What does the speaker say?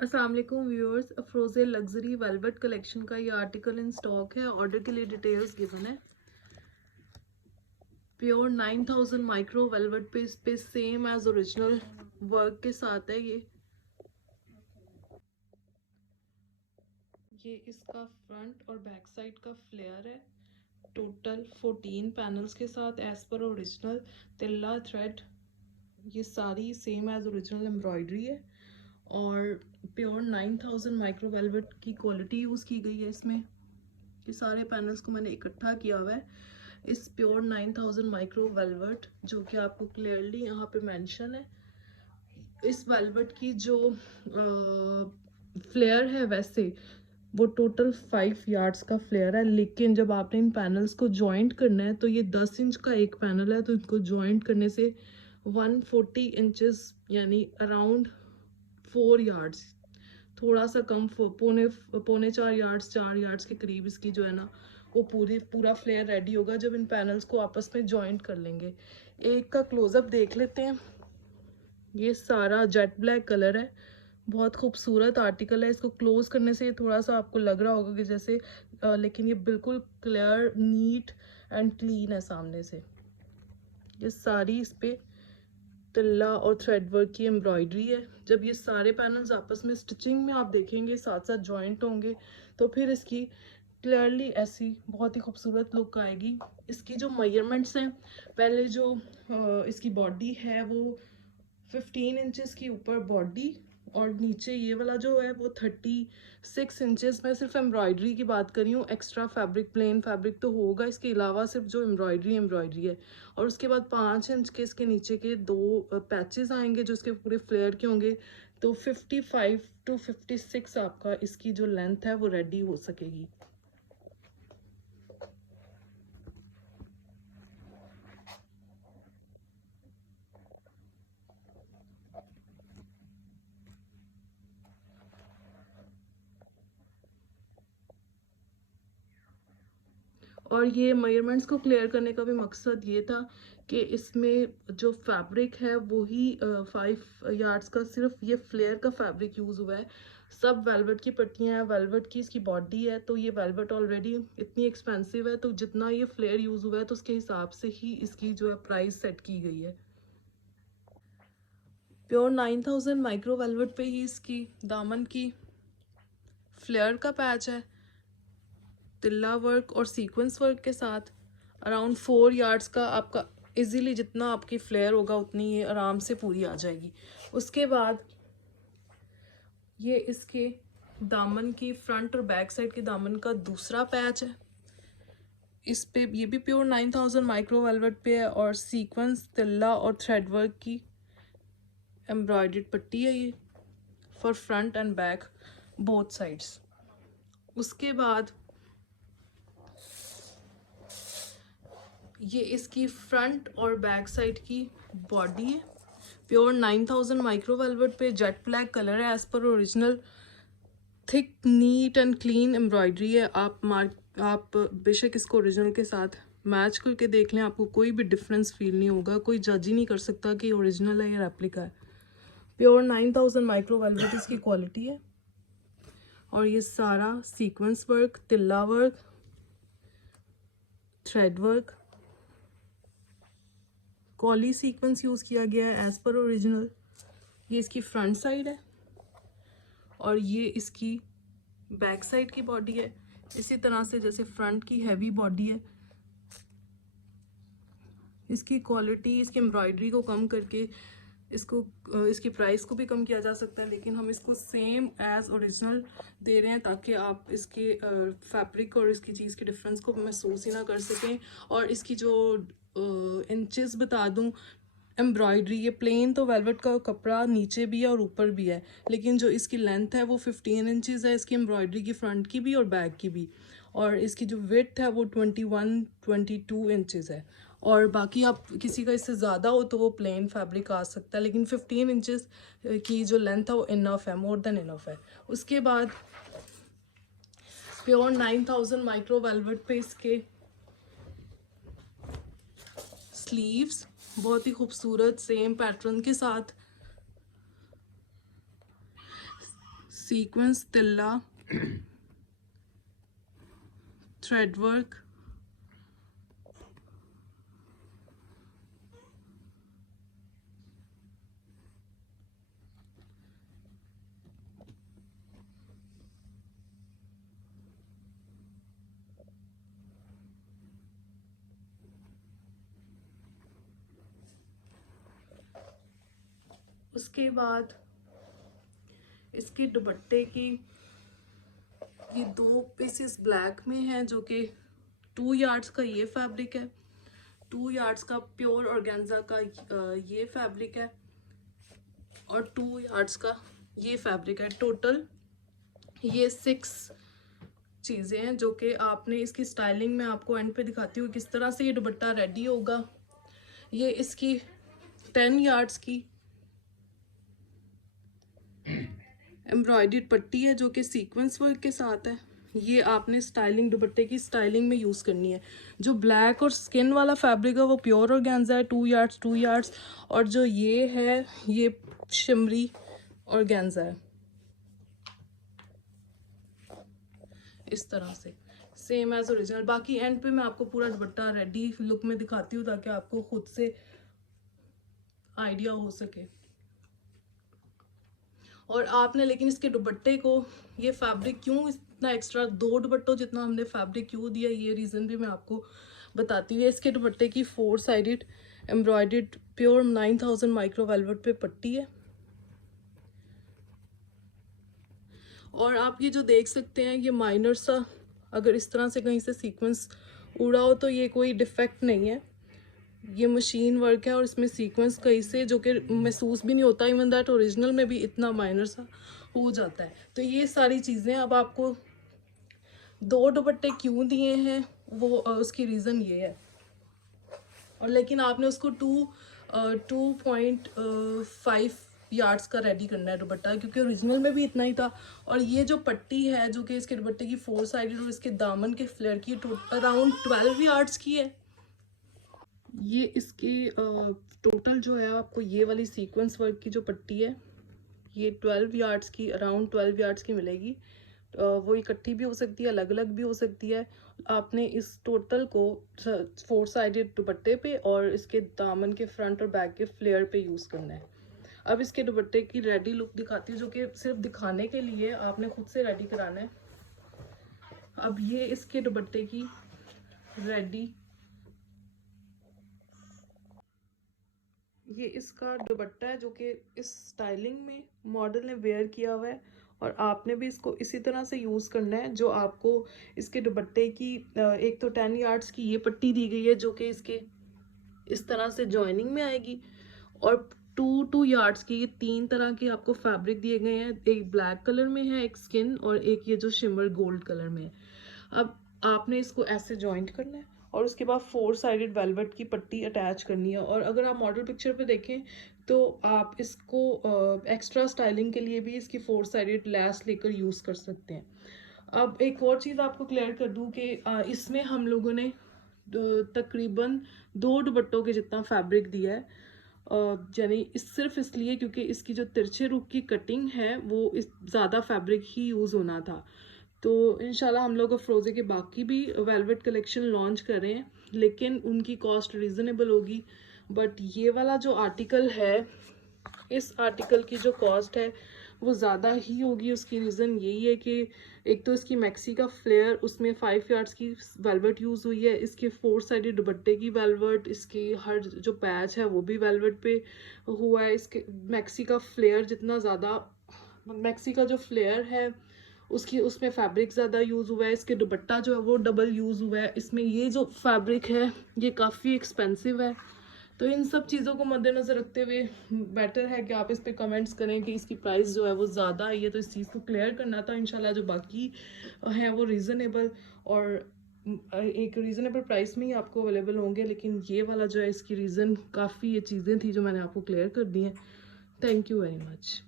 अस्सलाम वालेकुम viewers, अफरोज़े luxury velvet collection का ये आर्टिकल इन स्टॉक है। ऑर्डर के लिए डिटेल्स गिवन है। प्योर 9000 माइक्रो वेलवेट पे इस पे सेम एज ओरिजिनल वर्क के साथ है। ये इसका फ्रंट और बैक साइड का फ्लेयर है। टोटल 14 पैनल्स के साथ एज पर ओरिजिनल तिल्ला थ्रेड, ये सारी सेम एज ओरिजिनल एम्ब्रॉयडरी है। और प्योर 9000 माइक्रो वेलवेट की क्वालिटी यूज़ की गई है इसमें। ये सारे पैनल्स को मैंने इकट्ठा किया हुआ है। इस प्योर 9000 माइक्रो वेलवेट जो कि आपको क्लियरली यहाँ पे मेंशन है। इस वेलवेट की जो फ्लेयर है वैसे वो टोटल 5 यार्ड्स का फ्लेयर है, लेकिन जब आपने इन पैनल्स को जॉइंट करना है तो ये 10 इंच का एक पैनल है, तो इनको जॉइंट करने से 140 इंचेस यानी अराउंड 4 यार्ड्स, थोड़ा सा कम, पौने पौने 4 यार्ड्स के करीब इसकी जो है ना वो पूरा फ्लेयर रेडी होगा जब इन पैनल्स को आपस में जॉइंट कर लेंगे। एक का क्लोजअप देख लेते हैं। ये सारा जेट ब्लैक कलर है, बहुत खूबसूरत आर्टिकल है। इसको क्लोज करने से ये थोड़ा सा आपको लग रहा होगा कि जैसे लेकिन ये बिल्कुल क्लियर, नीट एंड क्लीन है सामने से। ये सारी इस पे तिल्ला और थ्रेड वर्क की एम्ब्रॉयडरी है। जब ये सारे पैनल्स आपस में स्टिचिंग में आप देखेंगे साथ साथ जॉइंट होंगे तो फिर इसकी क्लियरली ऐसी बहुत ही खूबसूरत लुक आएगी। इसकी जो मेजरमेंट्स हैं, पहले जो इसकी बॉडी है वो 15 इंचेस की ऊपर बॉडी, और नीचे ये वाला जो है वो 36 इंचेस। मैं सिर्फ एम्ब्रॉयडरी की बात कर रही हूँ, एक्स्ट्रा फैब्रिक, प्लेन फैब्रिक तो होगा इसके अलावा, सिर्फ जो एम्ब्रॉयडरी है। और उसके बाद 5 इंच के इसके नीचे के दो पैचेस आएंगे जो इसके पूरे फ्लेयर के होंगे। तो 55 to 56 आपका इसकी जो लेंथ है वो रेडी हो सकेगी। और ये मेजरमेंट्स को क्लियर करने का भी मकसद ये था कि इसमें जो फैब्रिक है वो ही 5 यार्ड्स का सिर्फ ये फ्लेयर का फैब्रिक यूज़ हुआ है। सब वेलवेट की पट्टियाँ हैं, वेलवेट की इसकी बॉडी है, तो ये वेलवेट ऑलरेडी इतनी एक्सपेंसिव है, तो जितना ये फ्लेयर यूज़ हुआ है तो उसके हिसाब से ही इसकी जो है प्राइस सेट की गई है। प्योर 9000 माइक्रो वेलवेट पे ही इसकी दामन की फ्लेयर का पैच है, तिल्ला वर्क और सीक्वेंस वर्क के साथ। अराउंड 4 यार्ड्स का आपका इजीली, जितना आपकी फ्लेयर होगा उतनी ये आराम से पूरी आ जाएगी। उसके बाद ये इसके दामन की फ्रंट और बैक साइड के दामन का दूसरा पैच है। इस पे ये भी प्योर 9000 माइक्रो वेलवेट पे है और सीक्वेंस, तिल्ला और थ्रेड वर्क की एम्ब्रॉयडर्ड पट्टी है ये for front and back both sides. उसके बाद ये इसकी फ्रंट और बैक साइड की बॉडी है। प्योर 9000 माइक्रो वेलवेट पे जेट ब्लैक कलर है as per original. Thick, neat and clean embroidery है। आप बेशक इसको ओरिजिनल के साथ मैच करके देख लें, आपको कोई भी डिफरेंस फील नहीं होगा। कोई जज ही नहीं कर सकता कि ओरिजिनल है या रेप्लिका है। प्योर 9000 माइक्रो वेलवेट इसकी क्वालिटी है। और ये सारा सीक्वेंस वर्क, तिल्ला वर्क, थ्रेड वर्क, कॉली सीक्वेंस यूज़ किया गया है एज पर ओरिजिनल। ये इसकी फ्रंट साइड है और ये इसकी बैक साइड की बॉडी है। इसी तरह से जैसे फ्रंट की हैवी बॉडी है, इसकी क्वालिटी, इसकी एम्ब्रॉयडरी को कम करके इसको इसकी प्राइस को भी कम किया जा सकता है, लेकिन हम इसको सेम एज ओरिजिनल दे रहे हैं ताकि आप इसके फैब्रिक और इसकी चीज़ के डिफरेंस को महसूस ही ना कर सकें। और इसकी जो इंचेस बता दूं, एम्ब्रॉयडरी, ये प्लेन तो वेलवेट का कपड़ा नीचे भी है और ऊपर भी है, लेकिन जो इसकी लेंथ है वो 15 इंचेस है इसकी एम्ब्रॉयडरी की, फ्रंट की भी और बैक की भी। और इसकी जो विड्थ है वो 22 इंचेस है। और बाकी आप किसी का इससे ज़्यादा हो तो वो प्लेन फैब्रिक आ सकता है, लेकिन 15 इंचेस की जो लेंथ है वो इनफ है, मोर देन इनफ है। उसके बाद प्योर 9000 माइक्रो वेलवेट पे इसके स्लीव्स बहुत ही खूबसूरत सेम पैटर्न के साथ, सीक्वेंस तिल्ला, थ्रेड वर्क, उसके बाद इसके दुपट्टे की ये 2 पीसेस ब्लैक में हैं जो कि 2 यार्ड्स का ये फैब्रिक है, 2 यार्ड्स का प्योर ऑर्गेन्जा का ये फैब्रिक है और 2 यार्ड्स का ये फैब्रिक है। टोटल ये 6 चीज़ें हैं जो कि आपने इसकी स्टाइलिंग में आपको एंड पे दिखाती हूँ किस तरह से ये दुपट्टा रेडी होगा। ये इसकी 10 यार्ड्स की एम्ब्रॉयडर्ड पट्टी है जो कि सीक्वेंस वर्क के साथ है। ये आपने स्टाइलिंग दुपट्टे की स्टाइलिंग में यूज़ करनी है। जो ब्लैक और स्किन वाला फैब्रिक है वो प्योर ऑर्गेन्जा है, 2 यार्ड्स 2 यार्ड्स, और जो ये है ये शिमरी ऑर्गेन्जा है। इस तरह से सेम एज ओरिजिनल। बाकी एंड पे मैं आपको पूरा दुपट्टा रेडी लुक में दिखाती हूँ ताकि आपको खुद से आइडिया हो सके। और आपने लेकिन इसके दुपट्टे को ये फैब्रिक क्यों इतना एक्स्ट्रा 2 दुपट्टों जितना हमने फैब्रिक क्यों दिया, ये रीज़न भी मैं आपको बताती हूँ। इसके दुपट्टे की 4 sided embroidered pure 9000 micro velvet पे पट्टी है। और आप ये जो देख सकते हैं ये माइनर सा अगर इस तरह से कहीं से सीक्वेंस उड़ा हो तो ये कोई डिफेक्ट नहीं है, ये मशीन वर्क है और इसमें सीक्वेंस कहीं से जो कि महसूस भी नहीं होता, इवन दैट ओरिजिनल में भी इतना माइनर सा हो जाता है। तो ये सारी चीज़ें अब आपको 2 दुपट्टे क्यों दिए हैं वो उसकी रीज़न ये है। और लेकिन आपने उसको 2.5 यार्ड्स का रेडी करना है दुपट्टा, क्योंकि ओरिजिनल में भी इतना ही था। और ये जो पट्टी है जो कि इसके दुपट्टे की 4 साइडेड और इसके दामन के फ्लेयर की अराउंड 12 यार्ड्स की है। ये इसके टोटल जो है आपको ये वाली सीक्वेंस वर्क की जो पट्टी है ये 12 यार्ड्स की, अराउंड 12 यार्ड्स की मिलेगी। वो इकट्ठी भी हो सकती है, अलग अलग भी हो सकती है। आपने इस टोटल को 4 साइडेड दुपट्टे पे और इसके दामन के फ्रंट और बैक के फ्लेयर पे यूज़ करना है। अब इसके दुपट्टे की रेडी लुक दिखाती हूँ जो कि सिर्फ दिखाने के लिए आपने खुद से रेडी कराना है। अब ये इसके दुपट्टे की रेडी, ये इसका दुपट्टा है जो कि इस स्टाइलिंग में मॉडल ने वेयर किया हुआ है और आपने भी इसको इसी तरह से यूज़ करना है। जो आपको इसके दुपट्टे की एक तो 10 यार्ड्स की ये पट्टी दी गई है जो कि इसके इस तरह से जॉइनिंग में आएगी, और 2 यार्ड्स की ये 3 तरह के आपको फैब्रिक दिए गए हैं। एक ब्लैक कलर में है, एक स्किन, और एक ये जो शिमर गोल्ड कलर में है। अब आपने इसको ऐसे जॉइंट करना है और उसके बाद 4 साइडेड वेलवेट की पट्टी अटैच करनी है। और अगर आप मॉडल पिक्चर पे देखें तो आप इसको एक्स्ट्रा स्टाइलिंग के लिए भी इसकी 4 साइडेड लैस लेकर यूज़ कर सकते हैं। अब एक और चीज़ आपको क्लियर कर दूं कि इसमें हम लोगों ने तकरीबन 2 दुपट्टों के जितना फैब्रिक दिया है, यानी सिर्फ इसलिए क्योंकि इसकी जो तिरछे रुख की कटिंग है वो इस ज़्यादा फैब्रिक ही यूज़ होना था। तो इंशाल्लाह हम लोग अफरोज़े के बाकी भी वेलवेट कलेक्शन लॉन्च कर रहे हैं, लेकिन उनकी कॉस्ट रीज़नेबल होगी। बट ये वाला जो आर्टिकल है, इस आर्टिकल की जो कॉस्ट है वो ज़्यादा ही होगी। उसकी रीज़न यही है कि एक तो इसकी मैक्सी का फ्लेयर, उसमें 5 यार्ड्स की वेलवेट यूज़ हुई है, इसके 4 साइडेड दुपट्टे की वेलवेट, इसकी हर जो पैच है वो भी वेलवेट पे हुआ है। इसके मैक्सी का फ्लेयर जितना ज़्यादा, मैक्सी का जो फ्लेयर है उसकी उसमें फैब्रिक ज़्यादा यूज़ हुआ है, इसके दुपट्टा जो है वो डबल यूज़ हुआ है। इसमें ये जो फैब्रिक है ये काफ़ी एक्सपेंसिव है। तो इन सब चीज़ों को मद्देनज़र रखते हुए बेटर है कि आप इस पे कमेंट्स करें कि इसकी प्राइस जो है वो ज़्यादा है। ये तो इस चीज़ को क्लियर करना था। इंशाल्लाह जो बाकी हैं वो रीज़नेबल और एक रीज़नेबल प्राइस में ही आपको अवेलेबल होंगे, लेकिन ये वाला जो है इसकी रीज़न काफ़ी ये चीज़ें थी जो मैंने आपको क्लियर कर दी हैं। Thank you very much.